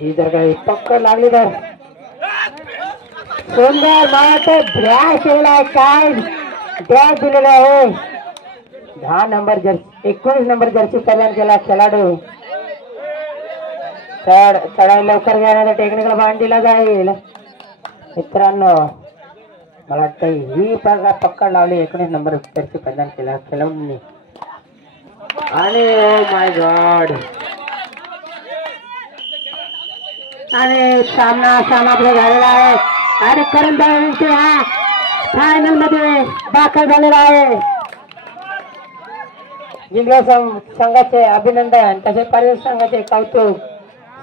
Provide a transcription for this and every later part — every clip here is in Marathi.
ही जर काही पक्कड लागली तर सुंदर मात्र ड्रॅश केलाय काय ड्रॅश दिलेला आहे 10 नंबर जर्सी 19 नंबर जर्सी परिधान केला खेळाडू चढाई लवकर घेण्याचा टेक्निकल बाण दिला जाईल मित्रांनो मला वाटतं ही पक्कड लावली 19 नंबर जर्सी परिधान केला खेळाडूंनी आणि ओ माय गॉड आणि सामना झालेला आहे आणि करंजाचे हा फायनल मध्ये दाखल झालेला आहे जिल्हा संघाचे अभिनंदन तसेच परिवेश संघाचे कौतुक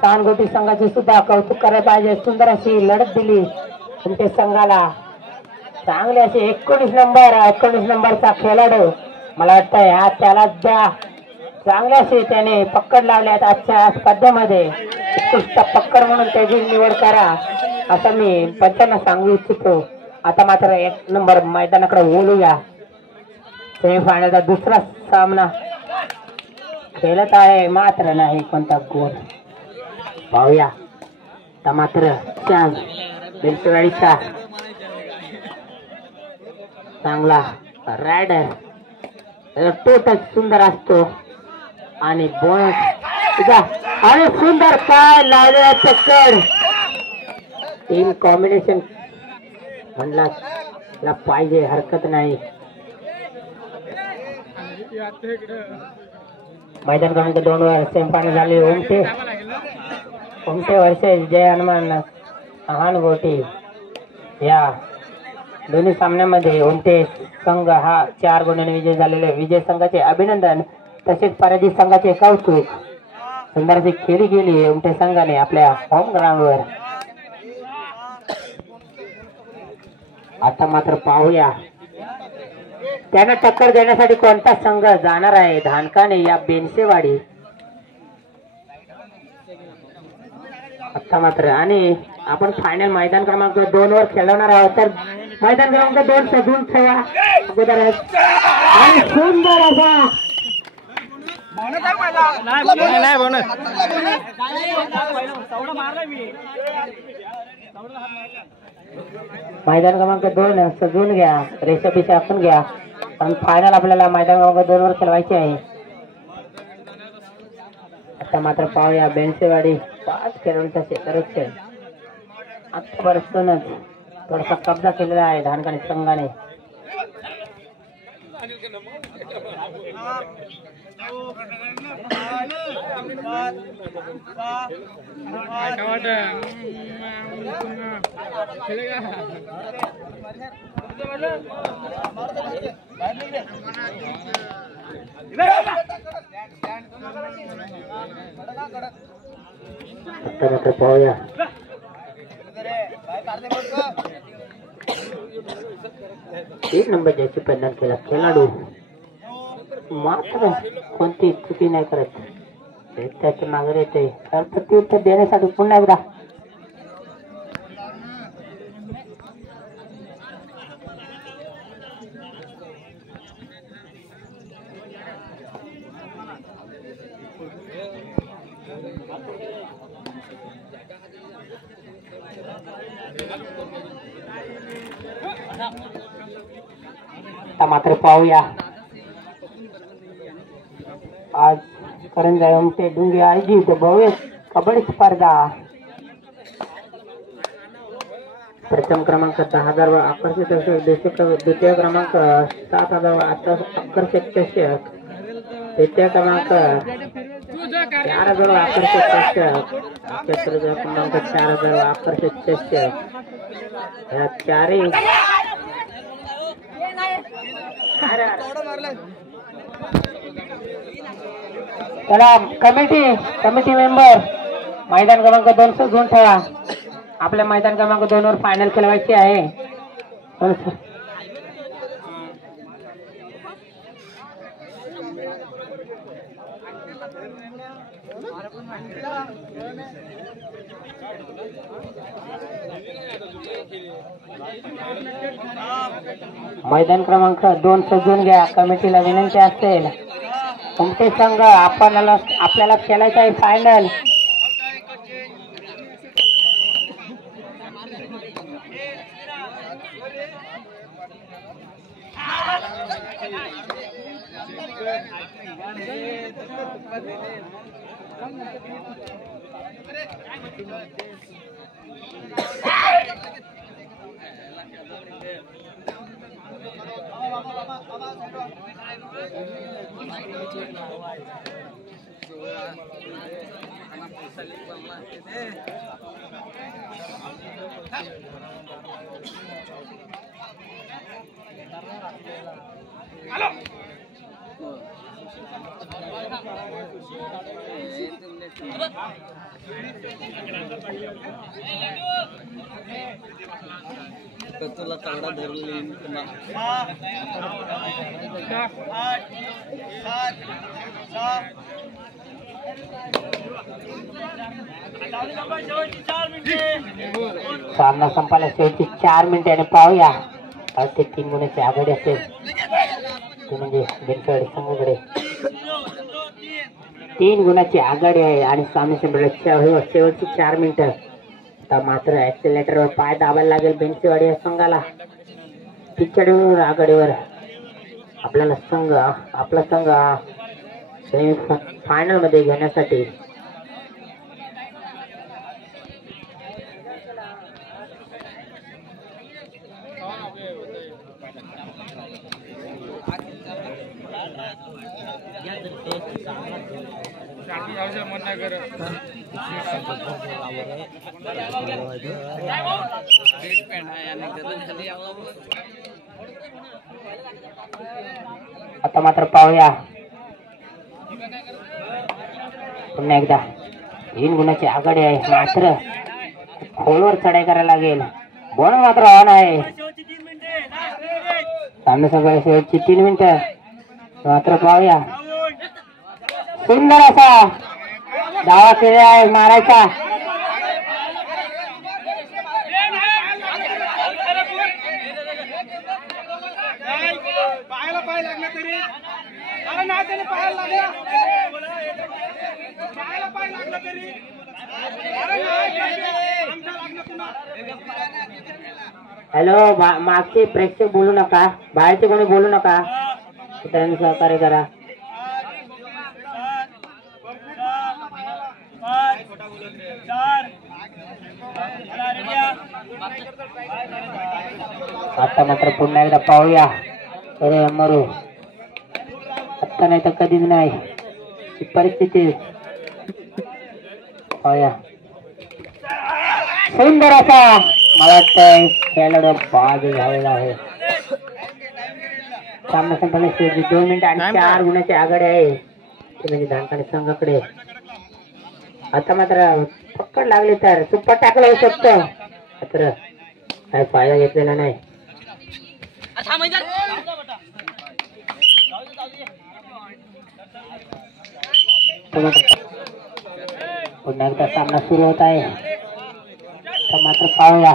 सहानुभूती संघाचे सुद्धा कौतुक करायला पाहिजे सुंदर अशी लढत दिली तुमच्या संघाला चांगले असे 19 नंबरचा खेळाडू मला वाटतंय हा त्याला द्या चांगले असे त्याने पक्कड लावल्यात आजच्या स्पर्धेमध्ये उत्कृष्ट पक्कड म्हणून त्याची निवड करा असं मी पंचांना सांगू इच्छितो आता मात्र 1 नंबर मैदानाकडे बोलूया सेमीफायनलचा दुसरा सामना खेळत आहे मात्र नाही कोणता गोल पाहूया आता मात्र बेलचेवाडीचा चांगला रायडर तो टच सुंदर असतो आणि बोनस आणि सुंदर काय लावले पकड टीम कॉम्बिनेशन म्हणला पाहिजे हरकत नाही मैदान क्रमांक 2 वर सेमीफायनल झाले उमटे वर्षे जय हनुमान महानगोटी या दोन्ही सामन्यामध्ये उमटे संघ हा 4 गुणांनी विजय झालेले विजय संघाचे अभिनंदन तसेच पराजित संघाचे कौतुक सुंदर अशी खेळी गेली उमटे संघाने आपल्या होम ग्राउंडवर आता मात्र पाहूया त्यांना टक्कर देण्यासाठी कोणता संघ जाणार आहे धानकाने या बेनसेवाडी आता मात्र आणि आपण फायनल मैदान क्रमांक 2 वर खेळवणार आहोत तर मैदान क्रमांक 2 सजून ठेवा अगोदर आणि सुंदर असा मैदान क्रमांक 2 सजून घ्या रेषापी आखून घ्या कारण फायनल आपल्याला मैदान क्रमांक 2 वर खेळवायचे आहे आता मात्र पाहूया बेनसेवाडी 5 खेळाडूंचा क्षेत्ररक्षण खेळ आतापर्यंतच थोडासा कब्जा केलेला आहे धानकाने संघाने पाहूया एक नंबर ज्याची प्रदान केला खेळाडू मात्र कोणती चुकी नाही करत त्याच्या मागे येते तर प्रत्युत्तर देण्यासाठी पुन्हा एकदा मात्र पाहूया आज करंजा उमटे डुंगे आयोजित भव्य कबड्डी स्पर्धा प्रथम क्रमांक 10,000 आकर्षित द्वितीय क्रमांक 7,000 आकर्षक चषक तृतीय क्रमांक 4,000 आकर्षक चषक चतुर्थ क्रमांक 4,000 आकर्षक चषक या चारही चला कमिटी मेंबर मैदान क्रमांक 2 सजून ठेवा आपल्या मैदान क्रमांक 2 वर फायनल खेळवायची आहे मैदान क्रमांक 2 सजून घ्या कमिटीला विनंती असेल तुमचे संघ आपल्याला खेळायचं आहे फायनल तुला चांगला धरले सामना संपायला शेवटची 4 मिनिटे आणि पाहूया ते 3 गुणाची आघाडी असेल ते म्हणजे बेलखेड संघाकडे 3 गुणाची आघाडी आहे आणि सामने संपल्याच्या शेवटची 4 मिनिटं. आता मात्र ऍक्सिलेटरवर पाय दाबायला लागेल बेंचवाडी या संघाला. पिछाडीवर आघाडीवर आपला संघ सेमी फायनल मध्ये घेण्यासाठी आता मात्र पाहूया पुन्हा एकदा 3 गुणाची आघाडी आहे मात्र खोलवर चढाई करायला लागेल. बॉल मात्र ऑन आहे. सामने सगळ्या शेवटची 3 मिनिटं मात्र पाहूया सुंदर असा दावा केला आहे मारायचा. हॅलो मागचे प्रेक्षक बोलू नका, बाहेरचे कोणी बोलू नका, मित्रांनी सहकार्य करा. आता मात्र पुन्हा एकदा पाहूया. अरे मरू आता नाही तर कधीच नाही ही परिस्थिती. पाहूया सुंदर असा मला वाटतं खेळाडू बाद झालेला आहे. सामना संपला 2 मिनिटं आणि 4 गुणाची आघाडी आहे म्हणजे धानकाने संघाकडे. आता मात्र पकड लागली तर सुपर टाकलं होऊ शकतं मात्र काय फायदा घेतलेला नाही. पुन्हा एकदा सामना सुरू होत आहे. मात्र पाहूया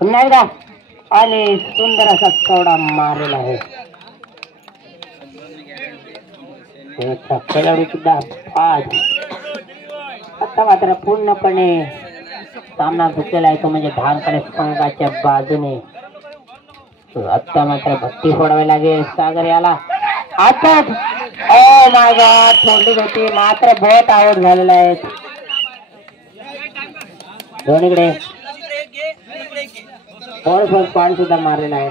पुन्हा एकदा आणि सुंदर असा चौडा मारलेला आहे. खेळाडू सुद्धा आज आता मात्र पूर्णपणे सामना झुकलेला आहे तो म्हणजे धानकडे संघाच्या बाजूने. आता मात्र भट्टी फोडावी लागेल सागर याला. आता ओ माय गॉड फोडली होती मात्र बहुत आउट झालेला आहे दोन्हीकडे. पॉईंट सुद्धा मारलेला आहे.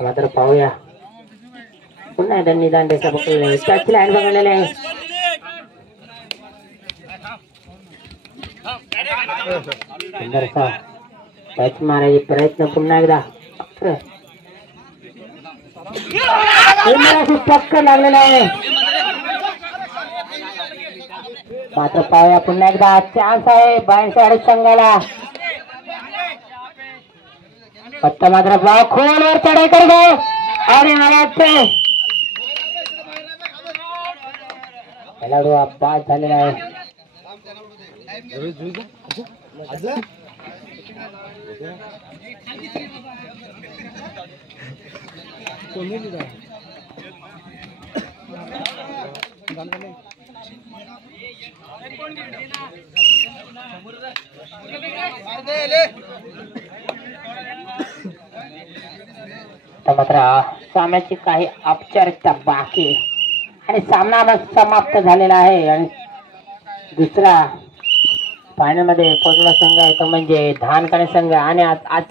मात्र पाहूया पुन्हा एकदा निदान रेषा पकडलेला आहे. त्याची लाईन पकडलेली आहे. सुंदरसा टच मारायचे प्रयत्न पुन्हा एकदा चक्कर लागलेला आहे. मात्र पाहूया पुन्हा एकदा चान्स आहे बाहेरच्या संघाला. आता मात्र बाळ खोलवर चढाई कर गो आणि मला वाटते खेळाडू बाद झालेला आहे. तर मात्र सामन्याची काही औपचारिकता बाकी आणि सामना समाप्त झालेला आहे आणि दुसरा फायनल मध्ये पोहोचला संघ आहे तो म्हणजे धानकाणे संघ आणि आज